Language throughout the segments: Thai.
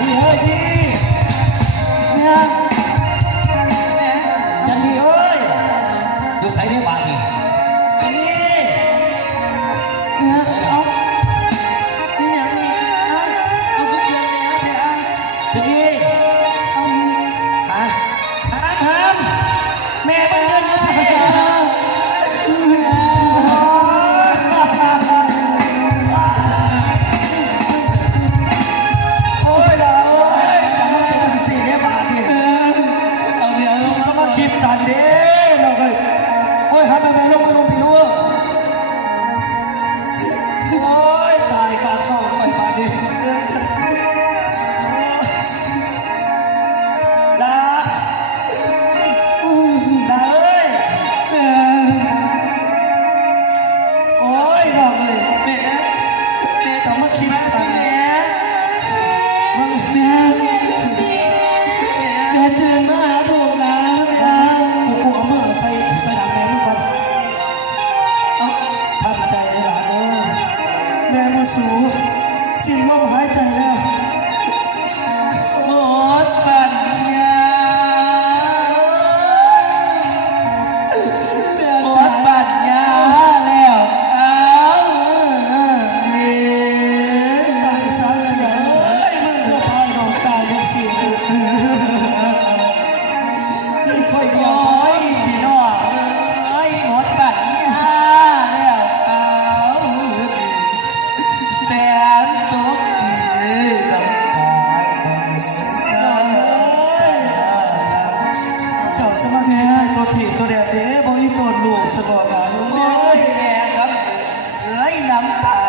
พี่เฮ้ยพี่เนี่ยจันพี่เอ้ยดูใส่ได้บาดีอันนี้เนี่ยเอานี่อย่างนี้เอาทุกเดือนแล้วพี่ไอ้จันพี่เอาฮะทำแม่ไปเงินเงินสันเด้เราเคยโอ้ยหันไปลงมาลงพี่รู้โอ้ยตายกาเข้าไปมาดิลาเอ้ยโอ้ยเราเลยแม่ต้องมาคิดสันแม่ตื่นมาถูกแล้วกูเอามือใส่ดังแม่มึงก่อนทำใจได้หลานเอ้ยแม่มาสู่สิ้นลมหายใจแล้วหมดปัญญาหมดปัญญาแล้วตายสายเอ้ยมึงก็พายน้องตายยังสิค่อยเดียวพี่น้องเอ้ยหมดปัญญาแล้วแต่ตกลำตายเจ้าสมัครแค่ตัวถีบตัวแดดเด้บ่อีตัวลูกสะบอกนะโอ้ยแดดครับเอ้ยน้ำตา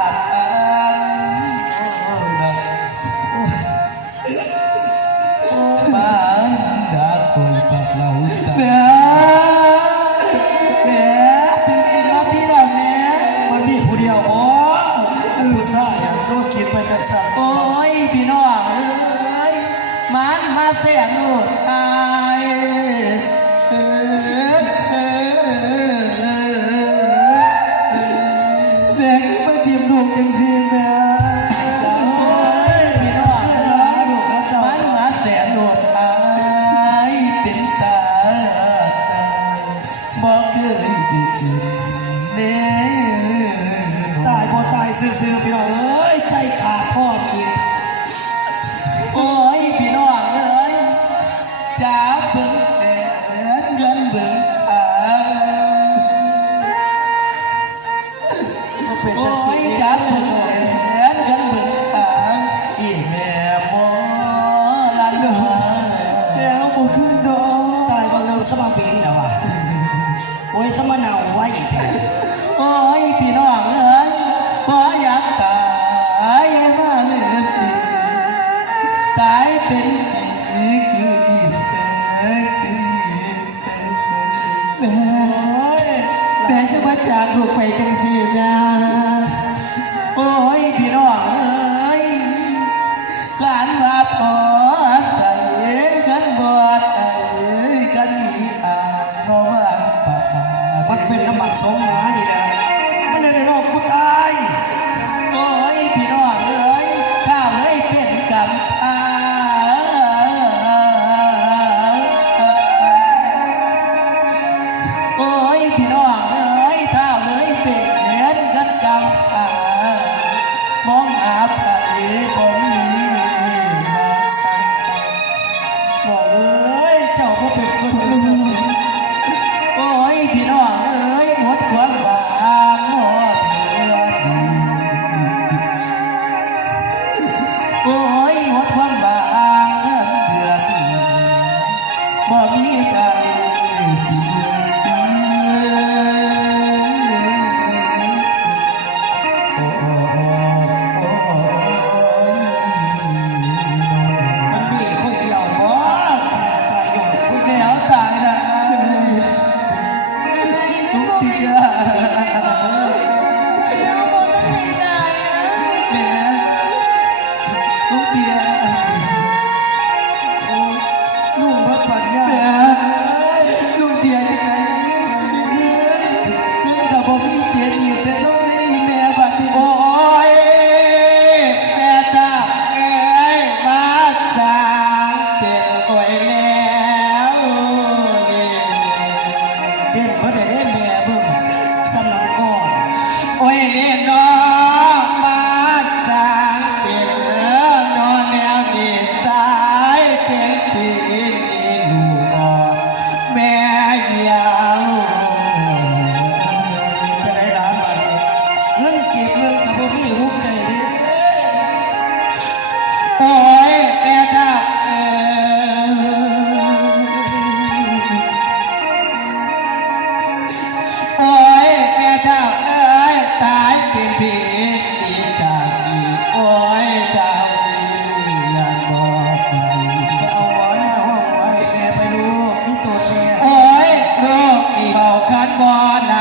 บ้านดักคนปากเราแม่ตื่นกินมาที่แล้วแม่มันมีผู้เดียวอ๋อผู้ชายอย่างก็คิดไปจังสันโอ้ยพี่น้องเอ้ยมันมาเสียงลูกตายแม่มาทีมลูกจังสิแม่พี่น้องมันมาเสียงลูกตายเป็นตาบอกเคยได้ยินเน่ตายพอตายซื่อๆพี่น้องเอ้ยใจขาดพ่อมีโอ้ยพี่น้องเอ้ยจ้าเบิ่งเงินเบิ่งโอ้ยจ้าเบิ่งเงินเบิ่งอีแม่หมอลันแล้วบ่คืนดอกตายบ่เร็วสมาปีแล้วอ่ะโอ้ยสมนาไว้โอ้ยพี่น้องเอ้ยบ่อยากตายมาเลยสิตายเป็นแม่จะมาจากลูกไปจังสิแม่โอ้ยพี่น้องเอ้ยการว่าพอใส่กันบ่ใส่กันมีอ่านเพราะว่ามันเป็นน้ำมันสมหานี่แหละมันเลยในโลกกูตายโอ้ยพี่น้องเอ้ยข้าเลยเป็นกันโอ้ยพี่น้องเอ้ยถ้าเลยเป็นเหมือนกันกับมองอาบใส่คนนี้มาสั่งบอกเอ้ยเจ้าก็เป็นคนโอ้ยพี่น้องเอ้ยหมดความ เด่นเพราะได้แม่เบิ่งสำนักก่อน โอ้ยเล่นน้องมาสร้างเป็นนอนแนวนี้ตายเป็นปีมีลูกอ่อนแม่ยาว จะได้ร้านบัตรเงินเก็บเงินกับพ่อพี่หุบใจดิ โอ้ยแม่เจ้าโอ้ยแม่เจ้าเอ้ยตายเป็นผีตีตาดีโอ้ยเจ้าดีอย่าบอกไป ไปเอาหมอนมาห้องไว้แม่ไปดูที่ตัวแม่ โอ้ยลูกอีเบาคันบ่หนา